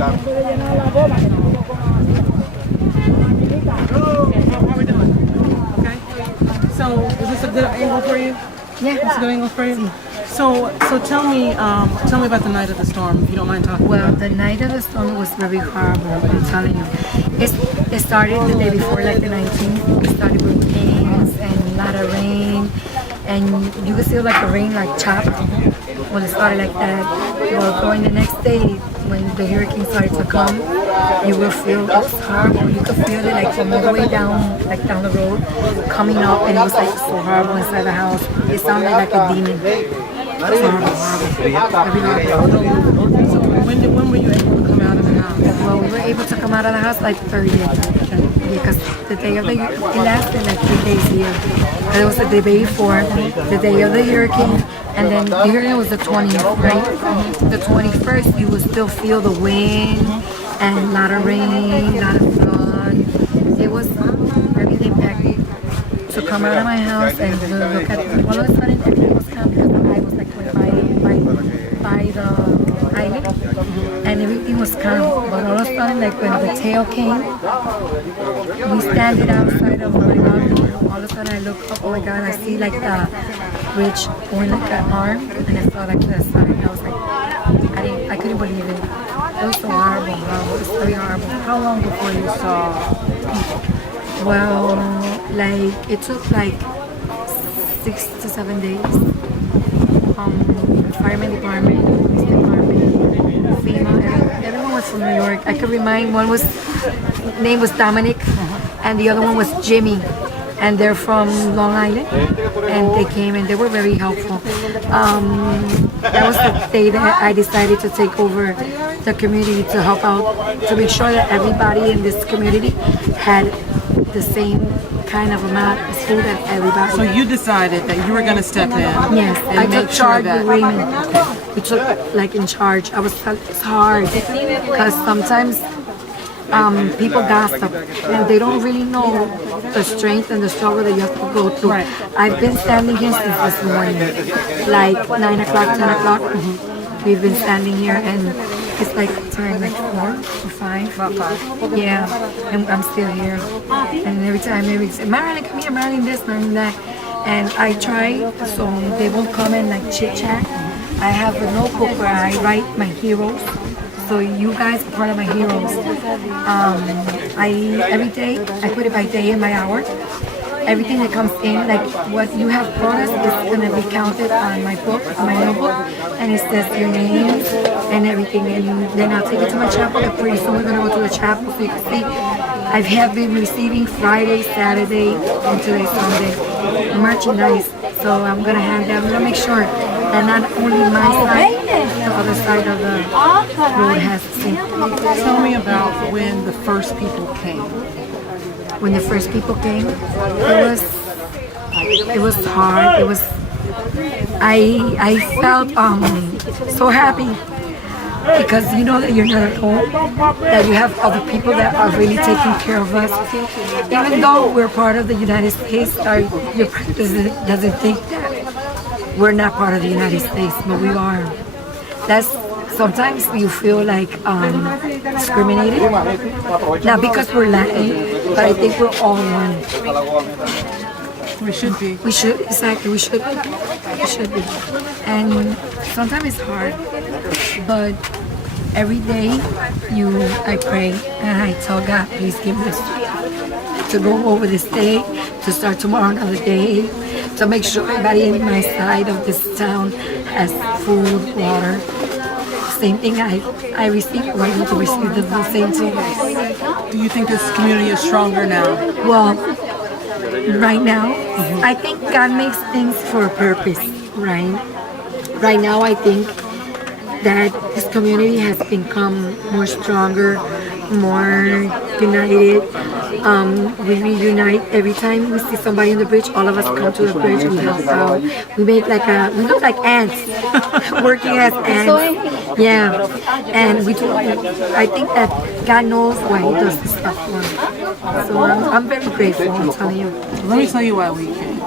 How we doing? Okay. So, is this a good angle for you? Yeah. It's a good angle for you? So tell me about the night of the storm, if you don't mind talking. Well, the night of the storm was very horrible, I'm telling you. It started the day before, like the 19th. It started with winds and a lot of rain. And you could feel like the rain like chopped when it started like that. Well, going the next day, when the hurricane started to come, you will feel it was horrible. You could feel it like from all the way down, like down the road, coming up, and it was like so horrible inside the house. It sounded like a demon. It was horrible. So when were you able to come out of the house? Well, we were able to come out of the house like 30th, because the day of the it lasted like 3 days here. It was the day before, the day of the hurricane, and then the hurricane was the 20th, right? The 21st, you will still feel the wind and a lot of rain, a lot of flood. It was really impacted to come out of my house and to look at all of a sudden everything was calm because I was like by the island and everything was calm. But all of a sudden, like when the tail came, we standing outside of my balcony. All of a sudden I look up, oh my God, I see like the bridge going like an arm, and I saw like the sign. I was like, I couldn't believe it. It was so horrible, it was very horrible. How long before you saw people? Well, like it took like 6 to 7 days. Fireman department, police department, FEMA, everyone was from New York. I could remind one name was Dominic, and the other one was Jimmy, and they're from Long Island, and they came and they were very helpful. That was the day that I decided to take over the community to help out, to make sure that everybody in this community had the same kind of amount of food as everybody. So you decided that you were going to step in. Yes, and I make took sure charge that. with Raymond. We took like in charge. It's hard because sometimes people gossip and they don't really know the strength and the struggle that you have to go through. Right. I've been standing here since this morning, like 9 o'clock, 10 o'clock. We've been standing here and it's like time like 4 or 5. About 5. Yeah, and I'm still here. And every time they say, Marilyn, come here, Marilyn this, Marilyn that. And I try, so they won't come and like chit chat. I have a notebook where I write my heroes. So you guys are part of my heroes. Every day, I put it by day and by hour. Everything that comes in, like what you have brought us, is going to be counted on my book, on my notebook, and it says your names and everything. And then I'll take it to my chapel. And pretty soon we're going to go to the chapel so you can see. I have been receiving Friday, Saturday, and today Sunday merchandise. So I'm going to hand them. I'm going to make sure that not only my side, the other side of the road has the same. Tell me about when the first people came. When the first people came, it was hard. It was I felt so happy because you know that you're not at home, that you have other people that are really taking care of us. Even though we're part of the United States, your president doesn't think that we're not part of the United States, but we are. Sometimes you feel like discriminated, not because we're Latin, but I think we're all one. We should be. We should, exactly, we should be. We should be. And sometimes it's hard, but every day I pray and I tell God, please give me the strength to go over this day, to start tomorrow another day, to make sure everybody in my side of this town has food, water. Same thing I received, we're able to receive the same too. Do you think this community is stronger now? Well, right now, I think God makes things for a purpose, right? Right now, I think that this community has become more stronger, more united, We reunite every time we see somebody on the bridge. All of us come to the bridge and help out. We make we look like ants, working as ants. Yeah, and we do. I think that God knows why He does this stuff for us. So I'm very grateful. I'm telling you. Let me tell you why we came.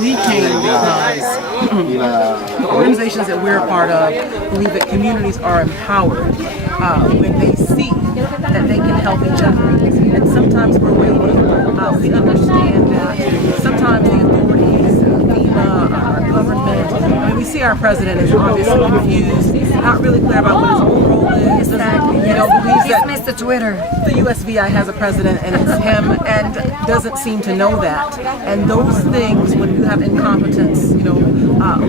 We came because the organizations that we're a part of believe that communities are empowered when they see that they can help each other. And sometimes we're waiting. We understand that sometimes the authorities, FEMA, our government, I mean, we see our president is obviously confused, not really clear about what his own role is. Exactly. Believes He's that Mr. Twitter. the USVI has a president and it's him, and doesn't seem to know that. And those things, when you have incompetence,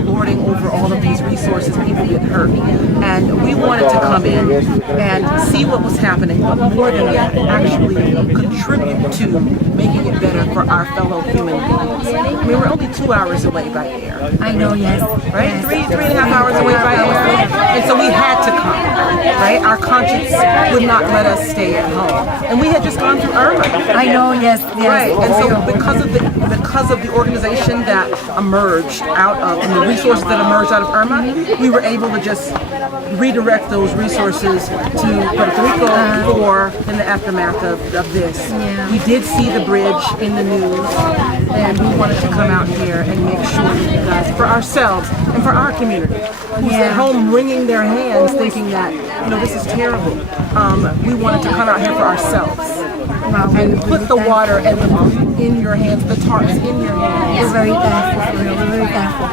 lording over all of these resources, people get hurt. And we wanted to come in and see what was happening, but more than that, actually contribute to making it better for our fellow human beings. I mean, we're only 2 hours away by air. I know, yes. Right? Yes. Three and a half hours away by air. And so we had to come, right? Our conscience would not let us stay at home. And we had just gone through Irma. I know, yes. Right, and so because of the organization that emerged out of, and the resources that emerged out of Irma, we were able to just redirect those resources to Puerto Rico for in the aftermath of this. Yeah. We did see the bridge in the news, and we wanted to come out here and make sure that you guys, for ourselves and for our community, who's at home wringing their hands thinking that, this is terrible. We wanted to come out here for ourselves. And put the water and the food in your hands, the tarps in your hands. We're very thankful for real. We're very thankful.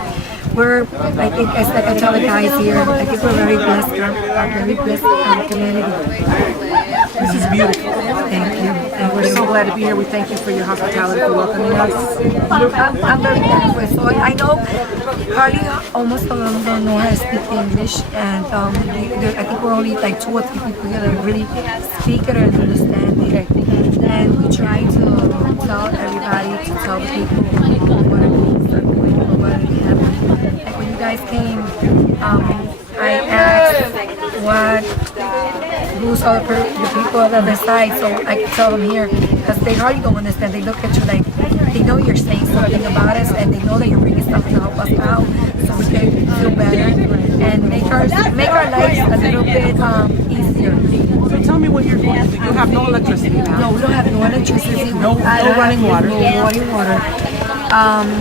I think, as like I tell the guys here, I think we're very blessed. We're very blessed community. This is beautiful. Thank you. And we're so glad to be here. We thank you for your hospitality, for welcoming us. I'm very thankful. So I know hardly almost all of them don't know how to speak English, and I think we're only like 2 or 3 people here that really speak it and understand it. And we try to tell everybody, to tell the people what it means, what it happened. Like when you guys came, I asked who's all the people on the other side, so I can tell them here, because they hardly don't understand. They look at you like they know you're saying something about us, and they know that you're bringing stuff to help us out, so we can feel better and make our lives a little bit easier. So tell me what you're going to do. You have no electricity now. No, we don't have no electricity. No running water. No running water.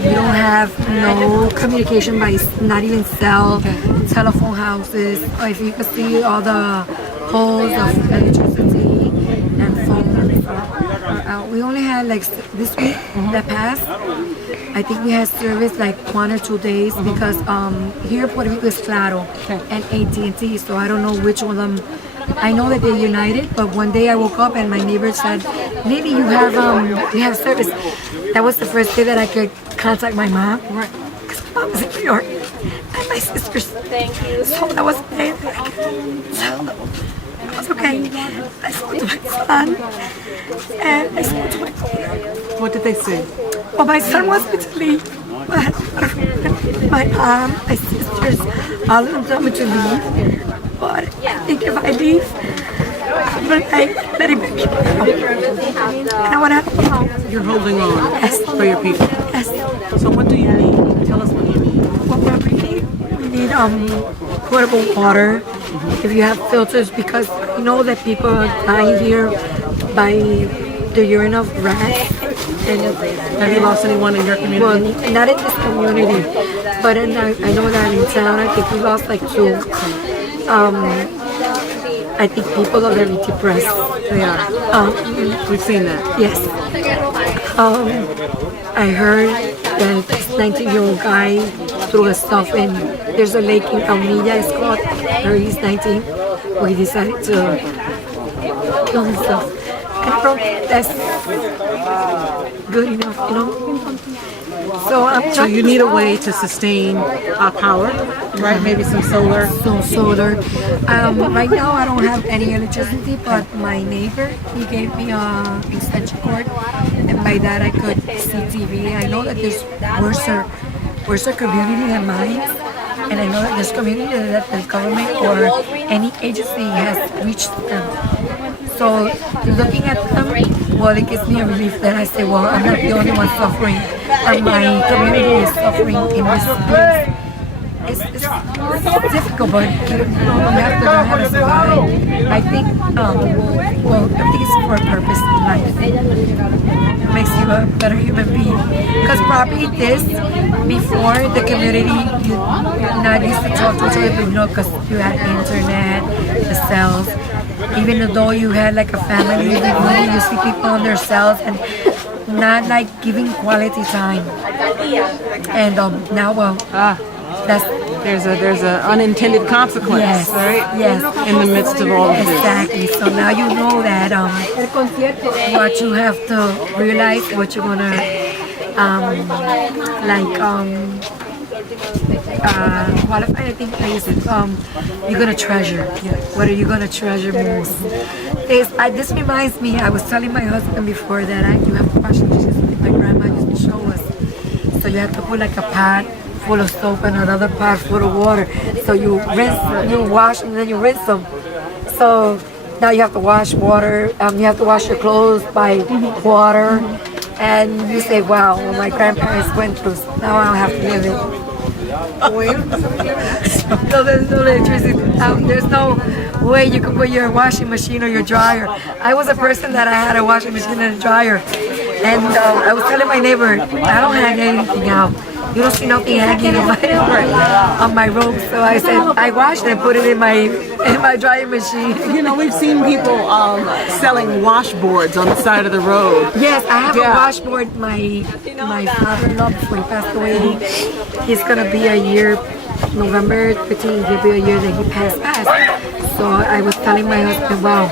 We don't have no communication by not even cell, telephone houses. Or if you can see all the poles of electricity and phones are out. We only had like this week that passed. I think we had service like 1 or 2 days because here Puerto Rico is Claro and AT&T, so I don't know which one of them. I know that they're united, but one day I woke up and my neighbor said, maybe you have service. That was the first day that I could contact my mom. Right. Because my mom is in New York. And my sisters. Thank you. So that was the day that I could tell them. It was okay. I spoke to my son. And I spoke to my mother. What did they say? Well, my son wants me to leave. But my mom, my sisters, all of them tell me to leave. But I think if I leave, I'm going to let him be out. And I want to help him out. You're holding on for your people. Yes. So what do you need? Tell us what you need. What we need potable water. If you have filters, because you know that people are dying here by the urine of rats. And have you lost anyone in your community? Well, not in this community, but I know that in town, I think we lost like 2. I think people are very depressed. They are. We've seen that. Yes. I heard that this 19-year-old guy threw his stuff in. There's a lake in Campamento, it's called, where he's 19, where he decided to kill himself. And I don't think that's good enough, you know? So you need a way to sustain power, right? Maybe some solar. Some solar. Right now I don't have any electricity, but my neighbor, he gave me a extension cord, and by that I could see TV. I know that there's worse community than mine, and I know that there's community that the government or any agency has reached them. So looking at them, well, it gives me a relief that I say, well, I'm not the only one suffering, or my community is suffering in this place. It's difficult, but you have to learn how to survive. I think, well, everything is for a purpose in life. It makes you a better human being. Because probably this, before the community, you're not used to talk to each other, but you know, because you had internet, the cells. Even though you had like a family living, you see people on their cells and not like giving quality time. And now, well, that's there's a unintended consequence, yes, right? Yes. In the midst of all of this. Exactly. So now you know that what you have to realize, what you're gonna qualify. I think I use it. You're gonna treasure. What are you gonna treasure most? This reminds me. I was telling my husband before that you have to wash the dishes. My grandma used to show us. So you have to put like a pot full of soap and another pot full of water. So you rinse, you wash, and then you rinse them. So now you have to wash water. You have to wash your clothes by water. And you say, wow, well, my grandparents went through. Now I don't have to live it. So there's no electricity. There's no way you can put your washing machine or your dryer. I was a person that I had a washing machine and a dryer. And I was telling my neighbor, I don't hang anything out. You don't see nothing hanging on my robe. So I said, I washed it and put it in my drying machine. You know, we've seen people selling washboards on the side of the road. Yes, I have a washboard. My father-in-law, before he passed away, he's gonna be a year, November 15th, he'll be a year that he passed. So I was telling my husband, wow,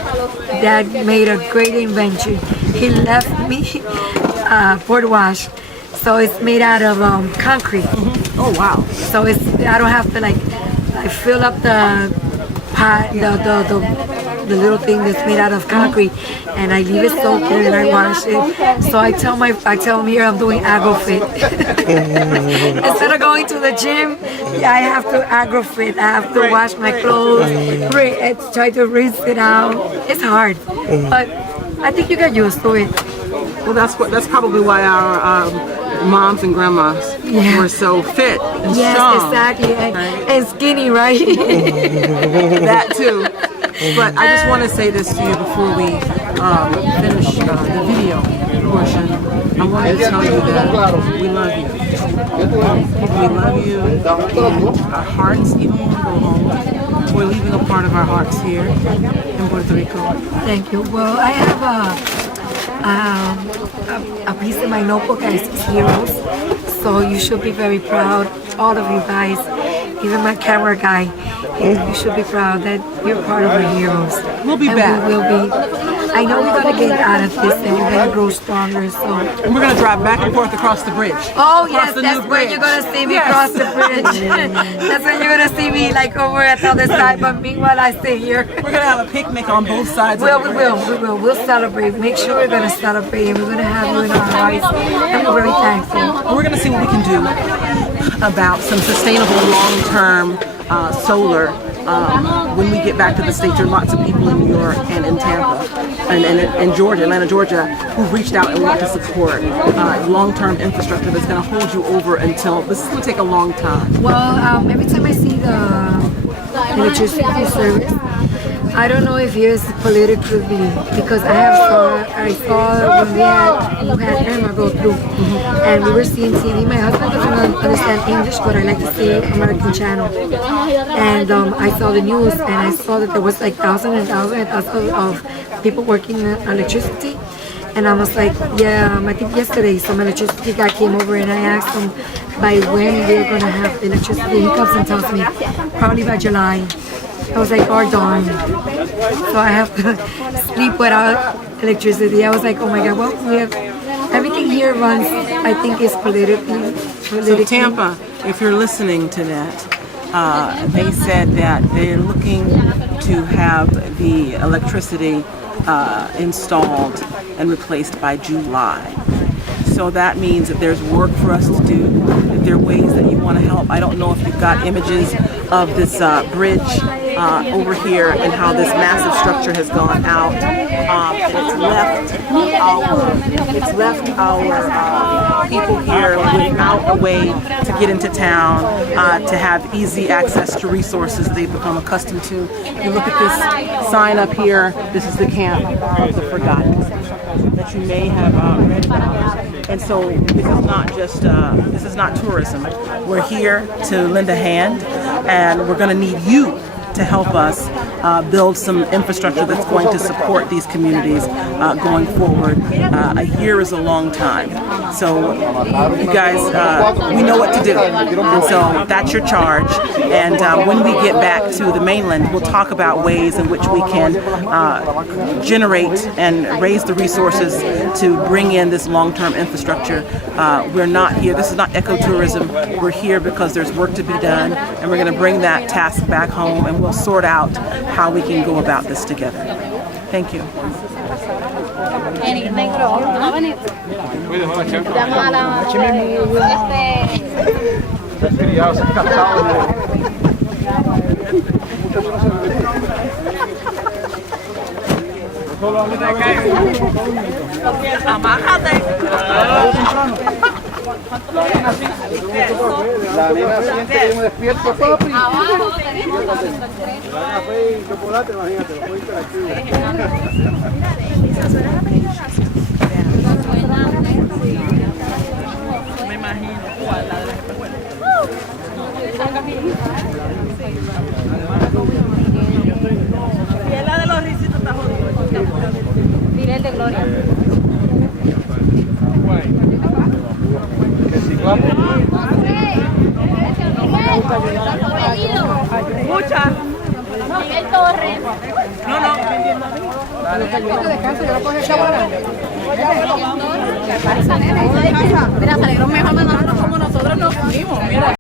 Dad made a great invention. He left me board wash. So it's made out of concrete. Oh wow! So I don't have to I fill up the pot, the little thing that's made out of concrete, and I leave it soaked and I wash it. So I tell him here I'm doing agrofit. Instead of going to the gym, I have to agrofit. I have to wash my clothes, try to rinse it out. It's hard, but I think you get used to it. Well, that's probably why our moms and grandmas were so fit and strong. Yes, exactly, and skinny, right? That too. But I just want to say this to you before we finish the video portion. I want to tell you that we love you. We love you, and our hearts, even when we go home, we're leaving a part of our hearts here in Puerto Rico. Thank you. Well, I have a piece in my notebook that says heroes. So you should be very proud, all of you guys, even my camera guy. You should be proud that you're part of our heroes. We'll be back. We will be. I know we're going to get out of this and you're going to grow stronger. And we're going to drive back and forth across the bridge. Oh yes, that's where you're going to see me cross the bridge. That's when you're going to see me over at the other side, but meanwhile I stay here. We're going to have a picnic on both sides of the bridge. We will. We'll celebrate. Make sure we're going to celebrate and we're going to have you in our hearts. And we're very thankful. We're going to see what we can do about some sustainable long-term solar when we get back to the States. There are lots of people in New York and in Tampa and Georgia, Atlanta, Georgia, who've reached out and want to support long-term infrastructure that's going to hold you over until, this is going to take a long time. Well, every time I see the electricity service, I don't know if it's politically, because I saw when we had Irma go through, and we were seeing TV. My husband doesn't understand English, but I like to see American channel. And I saw the news, and I saw that there was like thousands of people working in electricity. And I was like, yeah, I think yesterday some electricity guy came over and I asked him by when we're going to have electricity. He comes and tells me, probably by July. I was like, oh darn. So I have to sleep without electricity. I was like, oh my God, well, we have, everything here runs, I think, is politically. So Tampa, if you're listening to that, they said that they're looking to have the electricity installed and replaced by July. So that means that there's work for us to do, that there are ways that you want to help. I don't know if you've got images of this bridge over here and how this massive structure has gone out, and it's left our people here without a way to get into town, to have easy access to resources they've become accustomed to. You look at this sign up here. This is the Camp of the Forgotten that you may have read about. And so this is not tourism. We're here to lend a hand, and we're going to need you to help us build some infrastructure that's going to support these communities going forward. A year is a long time. So you guys, we know what to do. And so that's your charge. And when we get back to the mainland, we'll talk about ways in which we can generate and raise the resources to bring in this long-term infrastructure. We're not here, this is not ecotourism. We're here because there's work to be done, and we're going to bring that task back home, and we'll sort out how we can go about this together. Thank you. La nena siente que yo me despierto, papi. Café y chocolate, imagínate, muy interactivo. Me imagino. Y es la de los risitos está jodido. Mira el de Gloria. Muchas. Miguel Torres. No, no. Mira, salieron mejor de nosotros como nosotros nos fuimos. Mira.